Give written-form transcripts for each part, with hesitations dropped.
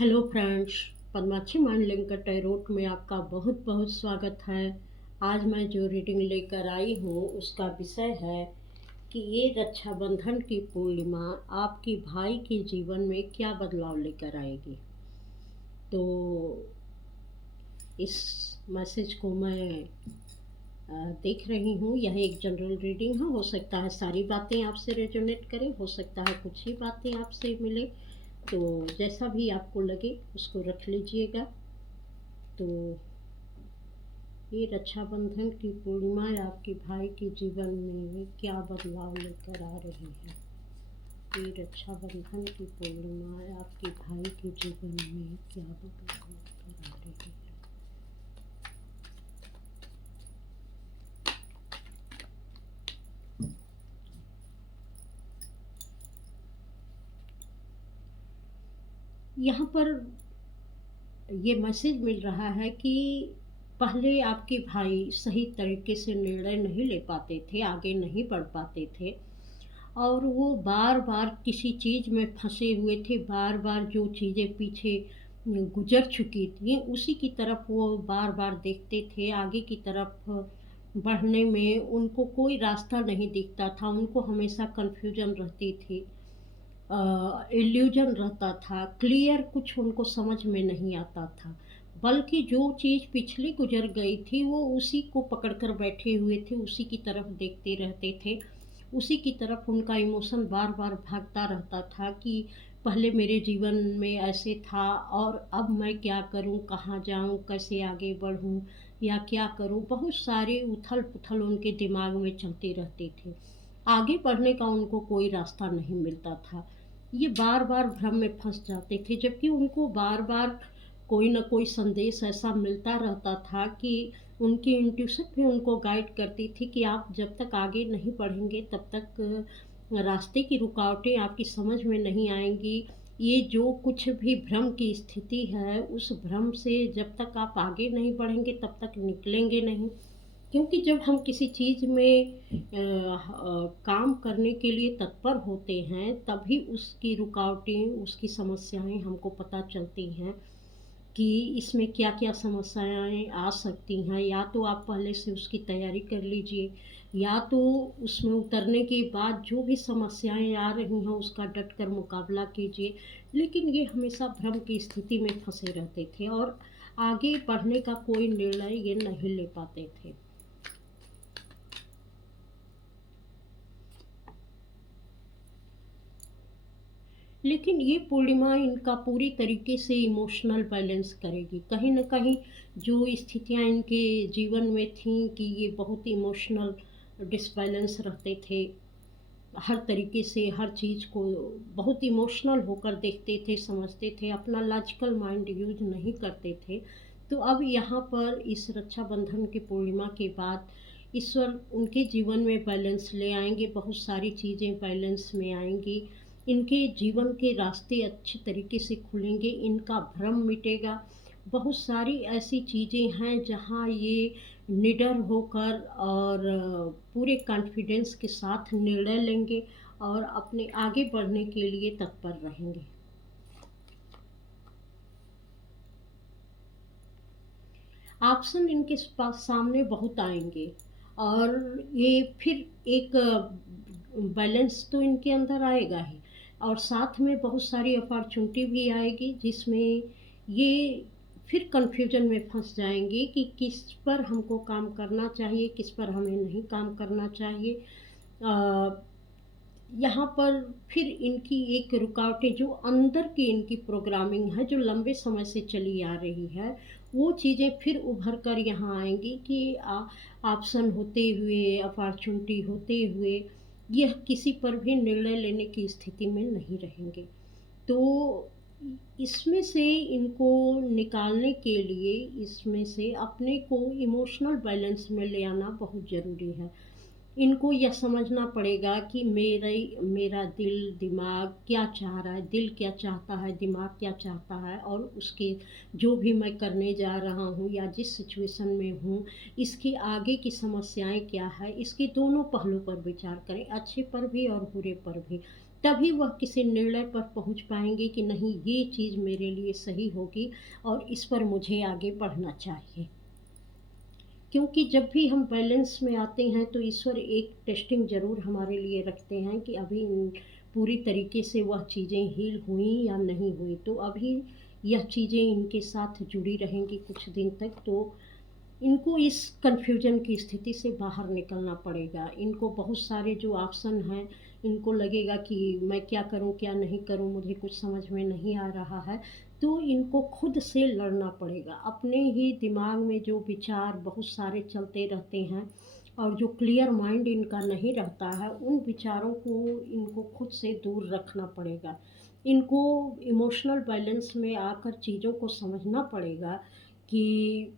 Hello friends, Padmakshi mind link tarot में आपका बहुत बहुत स्वागत है। आज मैं जो रीडिंग लेकर आई हूँ उसका विषय है कि ये रक्षाबंधन की पूर्णिमा आपके भाई के जीवन में क्या बदलाव लेकर आएगी। तो इस मैसेज को मैं देख रही हूँ। यह एक जनरल रीडिंग है। हो सकता है सारी बातें आपसे रेजोनेट करें, हो सकता है कुछ ही बातें आपसे मिले। तो जैसा भी आपको लगे उसको रख लीजिएगा। तो ये रक्षाबंधन की पूर्णिमा आपके भाई के जीवन में क्या बदलाव लेकर आ रही है। ये रक्षाबंधन की पूर्णिमा आपके भाई के जीवन में क्या बदलाव लेकर आ रही है। यहाँ पर ये मैसेज मिल रहा है कि पहले आपके भाई सही तरीके से निर्णय नहीं ले पाते थे, आगे नहीं बढ़ पाते थे और वो बार बार किसी चीज़ में फंसे हुए थे। बार बार जो चीज़ें पीछे गुजर चुकी थी उसी की तरफ वो बार बार देखते थे। आगे की तरफ बढ़ने में उनको कोई रास्ता नहीं दिखता था। उनको हमेशा कन्फ्यूजन रहती थी, इल्यूजन रहता था, क्लियर कुछ उनको समझ में नहीं आता था। बल्कि जो चीज़ पिछली गुजर गई थी वो उसी को पकड़ कर बैठे हुए थे, उसी की तरफ देखते रहते थे, उसी की तरफ उनका इमोशन बार बार भागता रहता था कि पहले मेरे जीवन में ऐसे था और अब मैं क्या करूं, कहाँ जाऊं, कैसे आगे बढ़ूं या क्या करूं। बहुत सारे उथल पुथल उनके दिमाग में चलते रहते थे। आगे बढ़ने का उनको कोई रास्ता नहीं मिलता था। ये बार बार भ्रम में फंस जाते थे, जबकि उनको बार बार कोई ना कोई संदेश ऐसा मिलता रहता था कि उनकी इंट्यूशन भी उनको गाइड करती थी कि आप जब तक आगे नहीं बढ़ेंगे तब तक रास्ते की रुकावटें आपकी समझ में नहीं आएंगी। ये जो कुछ भी भ्रम की स्थिति है उस भ्रम से जब तक आप आगे नहीं बढ़ेंगे तब तक निकलेंगे नहीं। क्योंकि जब हम किसी चीज़ में काम करने के लिए तत्पर होते हैं तभी उसकी रुकावटें, उसकी समस्याएं हमको पता चलती हैं कि इसमें क्या क्या समस्याएं आ सकती हैं। या तो आप पहले से उसकी तैयारी कर लीजिए, या तो उसमें उतरने के बाद जो भी समस्याएं आ रही हैं उसका डट कर मुकाबला कीजिए। लेकिन ये हमेशा भ्रम की स्थिति में फंसे रहते थे और आगे बढ़ने का कोई निर्णय ये नहीं ले पाते थे। लेकिन ये पूर्णिमा इनका पूरी तरीके से इमोशनल बैलेंस करेगी। कहीं न कहीं जो स्थितियाँ इनके जीवन में थीं कि ये बहुत इमोशनल डिसबैलेंस रहते थे। हर तरीके से हर चीज़ को बहुत इमोशनल होकर देखते थे, समझते थे, अपना लॉजिकल माइंड यूज़ नहीं करते थे। तो अब यहाँ पर इस रक्षाबंधन की पूर्णिमा के बाद ईश्वर उनके जीवन में बैलेंस ले आएँगे, बहुत सारी चीज़ें बैलेंस में आएँगी। इनके जीवन के रास्ते अच्छे तरीके से खुलेंगे, इनका भ्रम मिटेगा। बहुत सारी ऐसी चीज़ें हैं जहाँ ये निडर होकर और पूरे कॉन्फिडेंस के साथ निर्णय लेंगे और अपने आगे बढ़ने के लिए तत्पर रहेंगे। ऑप्शन इनके पास सामने बहुत आएंगे और ये फिर एक बैलेंस तो इनके अंदर आएगा ही और साथ में बहुत सारी अपॉर्चुनिटी भी आएगी जिसमें ये फिर कन्फ्यूजन में फंस जाएंगे कि किस पर हमको काम करना चाहिए, किस पर हमें नहीं काम करना चाहिए। यहाँ पर फिर इनकी एक रुकावटें जो अंदर की इनकी प्रोग्रामिंग है जो लंबे समय से चली आ रही है, वो चीज़ें फिर उभर कर यहाँ आएंगी कि ऑप्शन होते हुए, अपॉर्चुनिटी होते हुए यह किसी पर भी निर्णय लेने की स्थिति में नहीं रहेंगे। तो इसमें से इनको निकालने के लिए इसमें से अपने को इमोशनल बैलेंस में ले आना बहुत ज़रूरी है। इनको यह समझना पड़ेगा कि मेरा दिल दिमाग क्या चाह रहा है, दिल क्या चाहता है, दिमाग क्या चाहता है और उसके जो भी मैं करने जा रहा हूँ या जिस सिचुएशन में हूँ इसके आगे की समस्याएं क्या है, इसके दोनों पहलू पर विचार करें, अच्छे पर भी और बुरे पर भी। तभी वह किसी निर्णय पर पहुँच पाएँगे कि नहीं, ये चीज़ मेरे लिए सही होगी और इस पर मुझे आगे बढ़ना चाहिए। क्योंकि जब भी हम बैलेंस में आते हैं तो ईश्वर एक टेस्टिंग ज़रूर हमारे लिए रखते हैं कि अभी पूरी तरीके से वह चीज़ें हील हुई या नहीं हुई। तो अभी यह चीज़ें इनके साथ जुड़ी रहेंगी कुछ दिन तक, तो इनको इस कन्फ्यूजन की स्थिति से बाहर निकलना पड़ेगा। इनको बहुत सारे जो ऑप्शन हैं, इनको लगेगा कि मैं क्या करूँ, क्या नहीं करूँ, मुझे कुछ समझ में नहीं आ रहा है। तो इनको खुद से लड़ना पड़ेगा। अपने ही दिमाग में जो विचार बहुत सारे चलते रहते हैं और जो क्लियर माइंड इनका नहीं रहता है, उन विचारों को इनको खुद से दूर रखना पड़ेगा। इनको इमोशनल बैलेंस में आकर चीज़ों को समझना पड़ेगा कि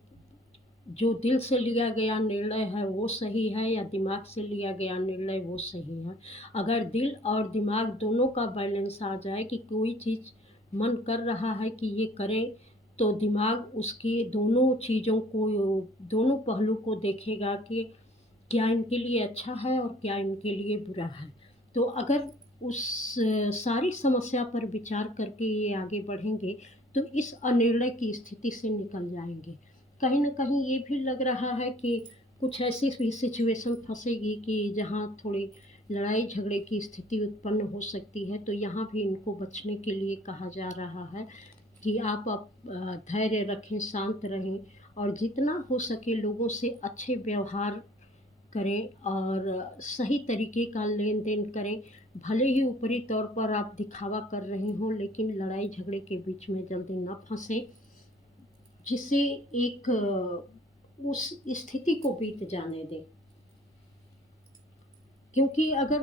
जो दिल से लिया गया निर्णय है वो सही है या दिमाग से लिया गया निर्णय वो सही है। अगर दिल और दिमाग दोनों का बैलेंस आ जाए कि कोई चीज़ मन कर रहा है कि ये करें, तो दिमाग उसकी दोनों चीज़ों को, दोनों पहलू को देखेगा कि क्या इनके लिए अच्छा है और क्या इनके लिए बुरा है। तो अगर उस सारी समस्या पर विचार करके ये आगे बढ़ेंगे, तो इस अनिर्णय की स्थिति से निकल जाएँगे। कहीं न कहीं ये भी लग रहा है कि कुछ ऐसी भी सिचुएशन फँसेगी कि जहाँ थोड़ी लड़ाई-झगड़े की स्थिति उत्पन्न हो सकती है, तो यहाँ भी इनको बचने के लिए कहा जा रहा है कि आप धैर्य रखें, शांत रहें और जितना हो सके लोगों से अच्छे व्यवहार करें और सही तरीके का लेन-देन करें। भले ही ऊपरी तौर पर आप दिखावा कर रहे हों, लेकिन लड़ाई-झगड़े के बीच में जल्दी ना फँसें, जिससे एक उस स्थिति को बीत जाने दें। क्योंकि अगर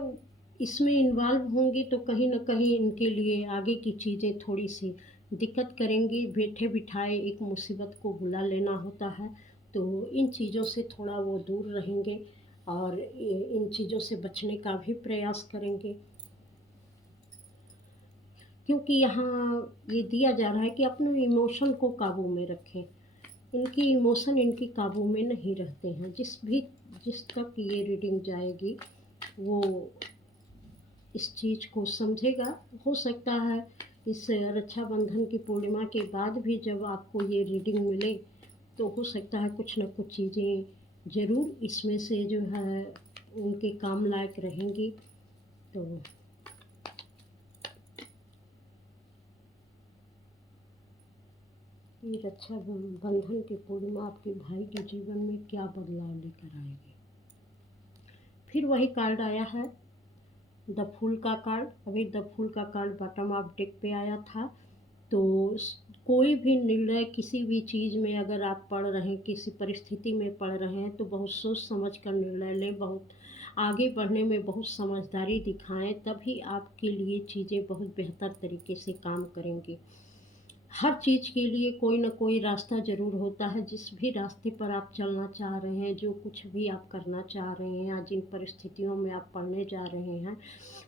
इसमें इन्वॉल्व होंगी तो कहीं न कहीं इनके लिए आगे की चीज़ें थोड़ी-सी दिक्कत करेंगी। बैठे-बिठाए एक मुसीबत को बुला लेना होता है, तो इन चीज़ों से थोड़ा वो दूर रहेंगे और इन चीज़ों से बचने का भी प्रयास करेंगे। क्योंकि यहाँ ये दिया जा रहा है कि अपने इमोशन को काबू में रखें। इनकी इमोशन इनके काबू में नहीं रहते हैं। जिस तक ये रीडिंग जाएगी, वो इस चीज़ को समझेगा। हो सकता है इस रक्षाबंधन की पूर्णिमा के बाद भी जब आपको ये रीडिंग मिले, तो हो सकता है कुछ न कुछ चीज़ें ज़रूर इसमें से जो है उनके काम लायक रहेंगी। तो ये रक्षाबंधन की पूर्णिमा आपके भाई के जीवन में क्या बदलाव लेकर आएगी। फिर वही कार्ड आया है, द फूल का कार्ड। अभी द फूल का कार्ड बॉटम ऑफ डेक पे आया था। तो कोई भी निर्णय किसी भी चीज़ में अगर आप पढ़ रहे हैं, किसी परिस्थिति में पढ़ रहे हैं, तो बहुत सोच समझ कर निर्णय लें, बहुत आगे बढ़ने में बहुत समझदारी दिखाएं, तभी आपके लिए चीज़ें बहुत बेहतर तरीके से काम करेंगी। हर चीज़ के लिए कोई ना कोई रास्ता ज़रूर होता है। जिस भी रास्ते पर आप चलना चाह रहे हैं, जो कुछ भी आप करना चाह रहे हैं या जिन परिस्थितियों में आप पढ़ने जा रहे हैं,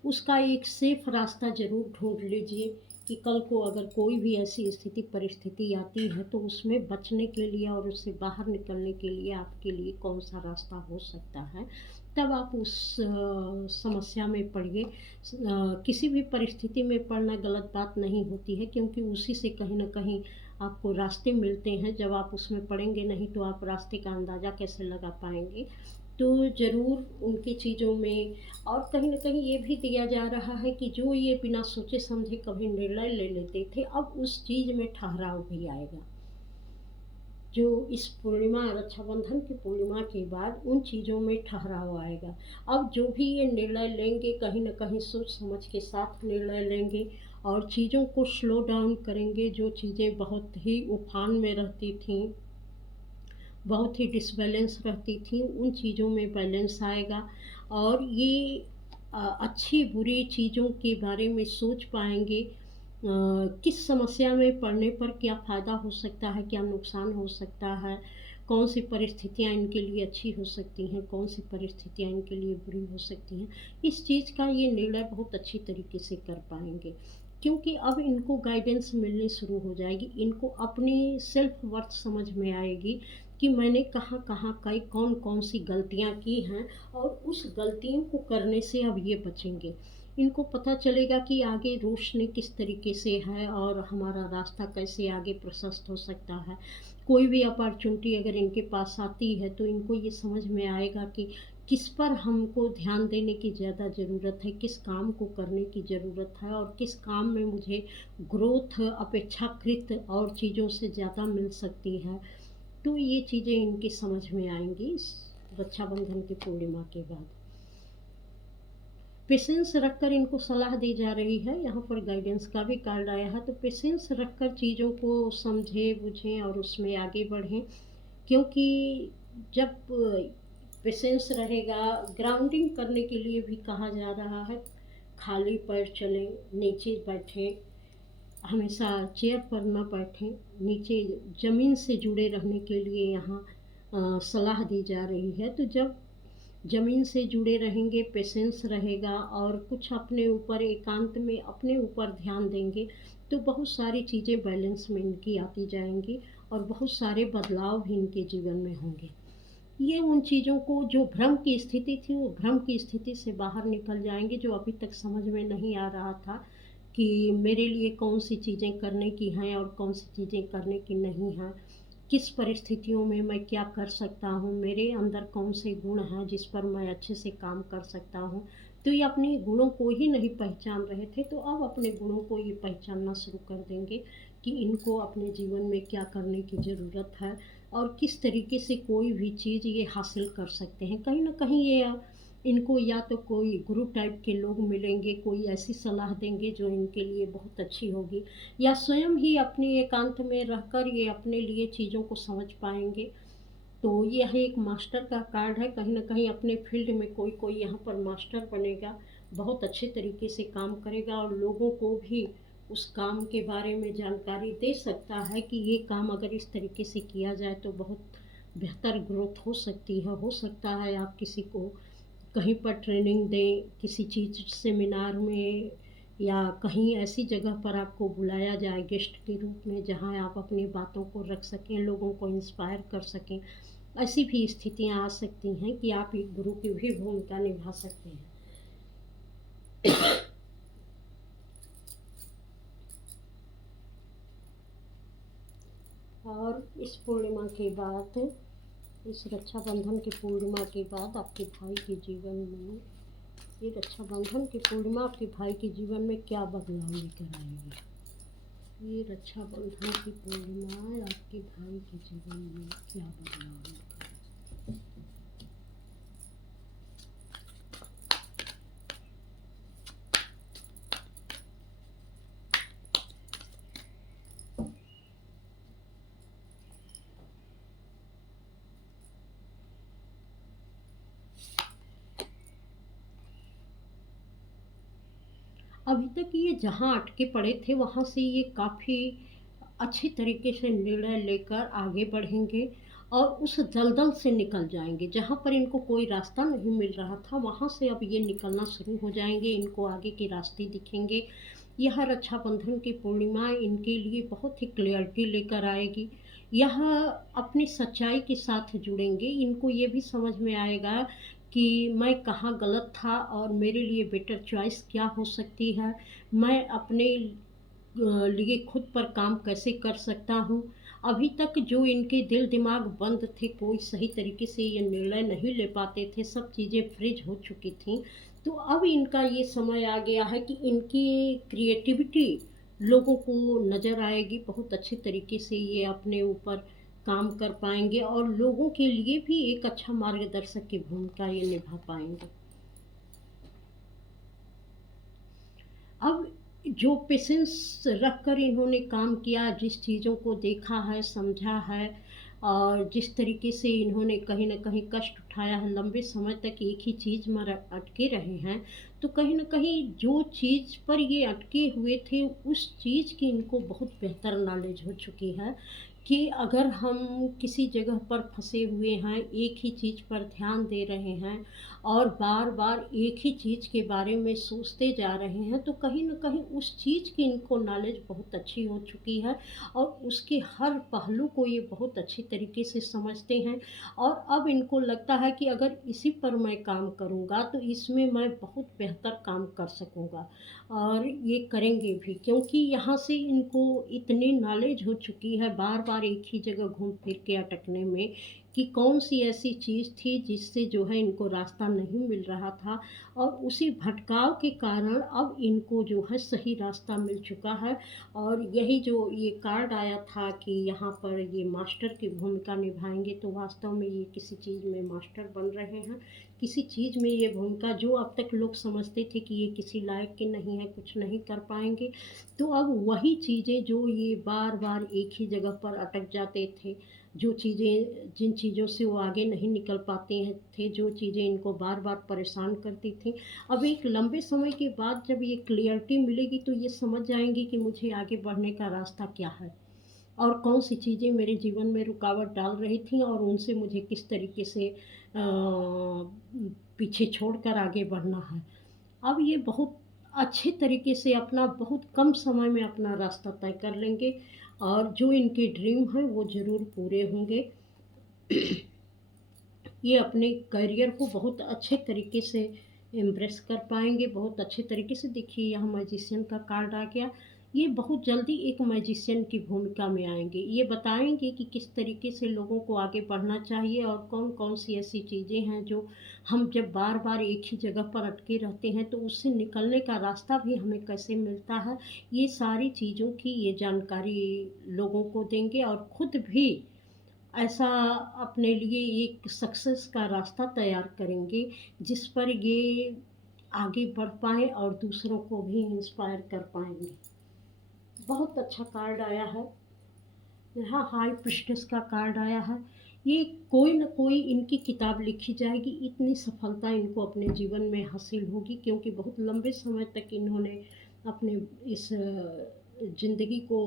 उसका एक सेफ रास्ता ज़रूर ढूँढ लीजिए कि कल को अगर कोई भी ऐसी स्थिति परिस्थिति आती है, तो उसमें बचने के लिए और उससे बाहर निकलने के लिए आपके लिए कौन-सा रास्ता हो सकता है। तब आप उस समस्या में पड़िए। किसी भी परिस्थिति में पड़ना गलत बात नहीं होती है, क्योंकि उसी से कहीं न कहीं आपको रास्ते मिलते हैं। जब आप उसमें पड़ेंगे नहीं तो आप रास्ते का अंदाज़ा कैसे लगा पाएँगे। तो ज़रूर उनकी चीज़ों में, और कहीं न कहीं ये भी दिया जा रहा है कि जो ये बिना सोचे समझे कभी निर्णय ले लेते थे, अब उस चीज़ में ठहराव भी आएगा। जो इस पूर्णिमा, रक्षाबंधन की पूर्णिमा के बाद उन चीज़ों में ठहराव आएगा। अब जो भी ये निर्णय लेंगे, कहीं न कहीं सोच समझ के साथ निर्णय लेंगे और चीज़ों को स्लो डाउन करेंगे। जो चीज़ें बहुत ही उफान में रहती थीं, बहुत ही डिसबैलेंस रहती थी, उन चीज़ों में बैलेंस आएगा और ये अच्छी बुरी चीज़ों के बारे में सोच पाएँगे। किस समस्या में पड़ने पर क्या फ़ायदा हो सकता है, क्या नुकसान हो सकता है, कौन-सी परिस्थितियाँ इनके लिए अच्छी हो सकती हैं, कौन-सी परिस्थितियाँ इनके लिए बुरी हो सकती हैं। इस चीज़ का ये निर्णय बहुत अच्छी तरीके से कर पाएँगे, क्योंकि अब इनको गाइडेंस मिलनी शुरू हो जाएगी। इनको अपनी सेल्फ वर्थ समझ में आएगी कि मैंने कहाँ-कहाँ कई कौन-कौन सी गलतियाँ की हैं और उस गलतियों को करने से अब ये बचेंगे। इनको पता चलेगा कि आगे रोशनी किस तरीके से है और हमारा रास्ता कैसे आगे प्रशस्त हो सकता है। कोई भी अपॉर्चुनिटी अगर इनके पास आती है तो इनको ये समझ में आएगा कि किस पर हमको ध्यान देने की ज़्यादा ज़रूरत है, किस काम को करने की ज़रूरत है और किस काम में मुझे ग्रोथ अपेक्षाकृत और चीज़ों से ज़्यादा मिल सकती है। तो ये चीज़ें इनकी समझ में आएँगी इस रक्षाबंधन की पूर्णिमा के बाद। पेशेंस रखकर इनको सलाह दी जा रही है, यहाँ पर गाइडेंस का भी कार्ड आया है, तो पेशेंस रखकर चीज़ों को समझें, बुझें और उसमें आगे बढ़ें। क्योंकि जब पेशेंस रहेगा, ग्राउंडिंग करने के लिए भी कहा जा रहा है, खाली पैर चलें, नीचे बैठें, हमेशा चेयर पर न बैठें, नीचे ज़मीन से जुड़े रहने के लिए यहाँ सलाह दी जा रही है। तो जब ज़मीन से जुड़े रहेंगे, पेशेंस रहेगा और कुछ अपने ऊपर एकांत में अपने ऊपर ध्यान देंगे, तो बहुत सारी चीज़ें बैलेंस में इनकी आती जाएंगी और बहुत सारे बदलाव भी इनके जीवन में होंगे। ये उन चीज़ों को जो भ्रम की स्थिति थी, वो भ्रम की स्थिति से बाहर निकल जाएंगे, जो अभी तक समझ में नहीं आ रहा था कि मेरे लिए कौन सी चीज़ें करने की हैं और कौन सी चीज़ें करने की नहीं हैं, किस परिस्थितियों में मैं क्या कर सकता हूँ, मेरे अंदर कौन से गुण हैं जिस पर मैं अच्छे से काम कर सकता हूँ। तो ये अपने गुणों को ही नहीं पहचान रहे थे, तो अब अपने गुणों को ये पहचानना शुरू कर देंगे कि इनको अपने जीवन में क्या करने की ज़रूरत है और किस तरीके से कोई भी चीज़ ये हासिल कर सकते हैं। कहीं न कहीं ये इनको या तो कोई गुरु टाइप के लोग मिलेंगे, कोई ऐसी सलाह देंगे जो इनके लिए बहुत अच्छी होगी, या स्वयं ही अपने एकांत में रहकर ये अपने लिए चीज़ों को समझ पाएँगे। तो यह एक मास्टर का कार्ड है, कहीं न कहीं अपने फ़ील्ड में कोई यहाँ पर मास्टर बनेगा, बहुत अच्छे तरीके से काम करेगा और लोगों को भी उस काम के बारे में जानकारी दे सकता है कि ये काम अगर इस तरीके से किया जाए तो बहुत बेहतर ग्रोथ हो सकती है। हो सकता है आप किसी को कहीं पर ट्रेनिंग दें, किसी चीज़ सेमिनार में या कहीं ऐसी जगह पर आपको बुलाया जाए गेस्ट के रूप में, जहाँ आप अपनी बातों को रख सकें, लोगों को इंस्पायर कर सकें। ऐसी भी स्थितियाँ आ सकती हैं कि आप एक गुरु की भी भूमिका निभा सकते हैं। और इस पूर्णिमा के बाद, इस रक्षाबंधन की पूर्णिमा के बाद आपके भाई के जीवन में, ये रक्षाबंधन की पूर्णिमा आपके भाई के जीवन में क्या बदलाव लेकर आएगी? ये रक्षाबंधन की पूर्णिमा आपके भाई के जीवन में क्या बदलाव लेकर आएगी? अभी तक ये जहाँ अटके पड़े थे वहाँ से ये काफ़ी अच्छी तरीके से निर्णय लेकर आगे बढ़ेंगे और उस दलदल से निकल जाएंगे। जहाँ पर इनको कोई रास्ता नहीं मिल रहा था, वहाँ से अब ये निकलना शुरू हो जाएंगे, इनको आगे के रास्ते दिखेंगे। यह रक्षाबंधन की पूर्णिमा इनके लिए बहुत ही क्लियरिटी लेकर आएगी। यह अपनी सच्चाई के साथ जुड़ेंगे, इनको ये भी समझ में आएगा कि मैं कहाँ गलत था और मेरे लिए बेटर चॉइस क्या हो सकती है। मैं अपने लिए खुद पर काम कैसे कर सकता हूँ। अभी तक जो इनके दिल दिमाग बंद थे, कोई सही तरीके से ये निर्णय नहीं ले पाते थे, सब चीज़ें फ्रीज हो चुकी थी। तो अब इनका ये समय आ गया है कि इनकी क्रिएटिविटी लोगों को नज़र आएगी, बहुत अच्छे तरीके से ये अपने ऊपर काम कर पाएंगे और लोगों के लिए भी एक अच्छा मार्गदर्शक की भूमिका ये निभा पाएंगे। अब जो पेशेंस रखकर इन्होंने काम किया, जिस चीज़ों को देखा है, समझा है और जिस तरीके से इन्होंने कहीं न कहीं कष्ट उठाया है, लंबे समय तक एक ही चीज़ में अटके रहे हैं, तो कहीं न कहीं जो चीज़ पर ये अटके हुए थे, उस चीज़ की इनको बहुत बेहतर नॉलेज हो चुकी है कि अगर हम किसी जगह पर फँसे हुए हैं, एक ही चीज़ पर ध्यान दे रहे हैं और बार-बार एक ही चीज़ के बारे में सोचते जा रहे हैं, तो कहीं न कहीं उस चीज़ की इनको नॉलेज बहुत अच्छी हो चुकी है और उसके हर पहलू को ये बहुत अच्छी तरीके से समझते हैं और अब इनको लगता है कि अगर इसी पर मैं काम करूँगा, तो इसमें मैं बहुत बेहतर काम कर सकूँगा और ये करेंगे भी क्योंकि यहाँ से इनको इतनी नॉलेज हो चुकी है बार-बार एक ही जगह घूम फिर के अटकने में कि कौन-सी ऐसी चीज़ थी जिससे जो है इनको रास्ता नहीं मिल रहा था और उसी भटकाव के कारण अब इनको जो है सही रास्ता मिल चुका है और यही जो ये कार्ड आया था कि यहाँ पर ये मास्टर की भूमिका निभाएँगे, तो वास्तव में ये किसी चीज़ में मास्टर बन रहे हैं। किसी चीज़ में ये भूमिका जो अब तक लोग समझते थे कि ये किसी लायक के नहीं हैं, कुछ नहीं कर पाएँगे, तो अब वही चीज़ें जो ये बार-बार एक ही जगह पर अटक जाते थे, जो चीज़ें जिन चीज़ों से वो आगे नहीं निकल पाते हैं थे, जो चीज़ें इनको बार-बार परेशान करती थीं, अब एक लंबे समय के बाद जब ये क्लियरिटी मिलेगी तो ये समझ जाएँगे कि मुझे आगे बढ़ने का रास्ता क्या है और कौन-सी चीज़ें मेरे जीवन में रुकावट डाल रही थीं और उनसे मुझे किस तरीके से पीछे छोड़कर आगे बढ़ना है। अब ये बहुत अच्छे तरीके से अपना बहुत कम समय में अपना रास्ता तय कर लेंगे और जो इनके ड्रीम हैं वो ज़रूर पूरे होंगे। ये अपने करियर को बहुत अच्छे तरीके से एम्ब्रेस कर पाएँगे, बहुत अच्छे तरीके से देखिए यहाँ मैजिशियन का कार्ड आ गया। ये बहुत जल्दी एक मैजिशियन की भूमिका में आएँगे। ये बताएँगे कि किस तरीके से लोगों को आगे बढ़ना चाहिए और कौन-कौन सी ऐसी चीज़ें हैं जो हम जब बार-बार एक ही जगह पर अटके रहते हैं तो उससे निकलने का रास्ता भी हमें कैसे मिलता है। ये सारी चीज़ों की ये जानकारी लोगों को देंगे और खुद भी ऐसा अपने लिए एक सक्सेस का रास्ता तैयार करेंगे, जिस पर ये आगे बढ़ पाएँ और दूसरों को भी इंस्पायर कर पाएँगे। बहुत अच्छा कार्ड आया है। यहाँ हाई प्रीस्टेस का कार्ड आया है। ये कोई न कोई इनकी किताब लिखी जाएगी, इतनी सफलता इनको अपने जीवन में हासिल होगी क्योंकि बहुत लंबे समय तक इन्होंने अपने इस ज़िंदगी को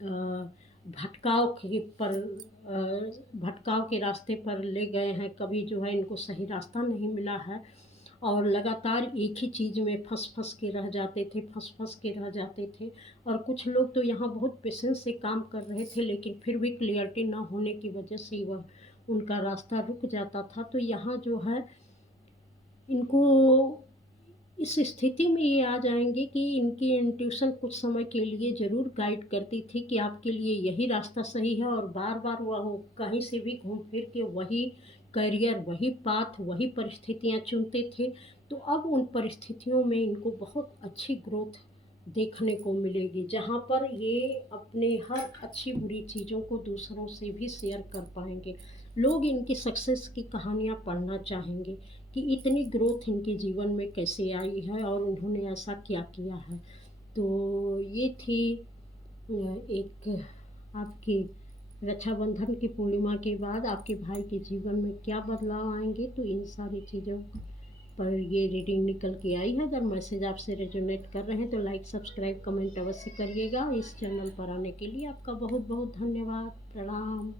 भटकाव के पर भटकाव के रास्ते पर ले गए हैं। कभी जो है इनको सही रास्ता नहीं मिला है और लगातार एक ही चीज़ में फँस-फँस के रह जाते थे, फँस-फँस के रह जाते थे और कुछ लोग तो यहाँ बहुत पेशेंस से काम कर रहे थे लेकिन फिर भी क्लियरिटी ना होने की वजह से वह उनका रास्ता रुक जाता था। तो यहाँ जो है इनको इस स्थिति में ये आ जाएँगे कि इनकी इंट्यूशन कुछ समय के लिए ज़रूर गाइड करती थी कि आपके लिए यही रास्ता सही है और बार-बार वह कहीं से भी घूम फिर के वही करियर, वही पाथ, वही परिस्थितियाँ चुनते थे। तो अब उन परिस्थितियों में इनको बहुत अच्छी ग्रोथ देखने को मिलेगी, जहाँ पर ये अपने हर अच्छी-बुरी चीज़ों को दूसरों से भी शेयर कर पाएँगे। लोग इनकी सक्सेस की कहानियाँ पढ़ना चाहेंगे कि इतनी ग्रोथ इनके जीवन में कैसे आई है और उन्होंने ऐसा क्या किया है। तो ये थी एक आपकी रक्षाबंधन की पूर्णिमा के बाद आपके भाई के जीवन में क्या बदलाव आएँगे, तो इन सारी चीज़ों पर ये रीडिंग निकल के आई है। अगर मैसेज आपसे रेजोनेट कर रहे हैं तो लाइक, सब्सक्राइब, कमेंट अवश्य करिएगा। इस चैनल पर आने के लिए आपका बहुत-बहुत धन्यवाद। प्रणाम।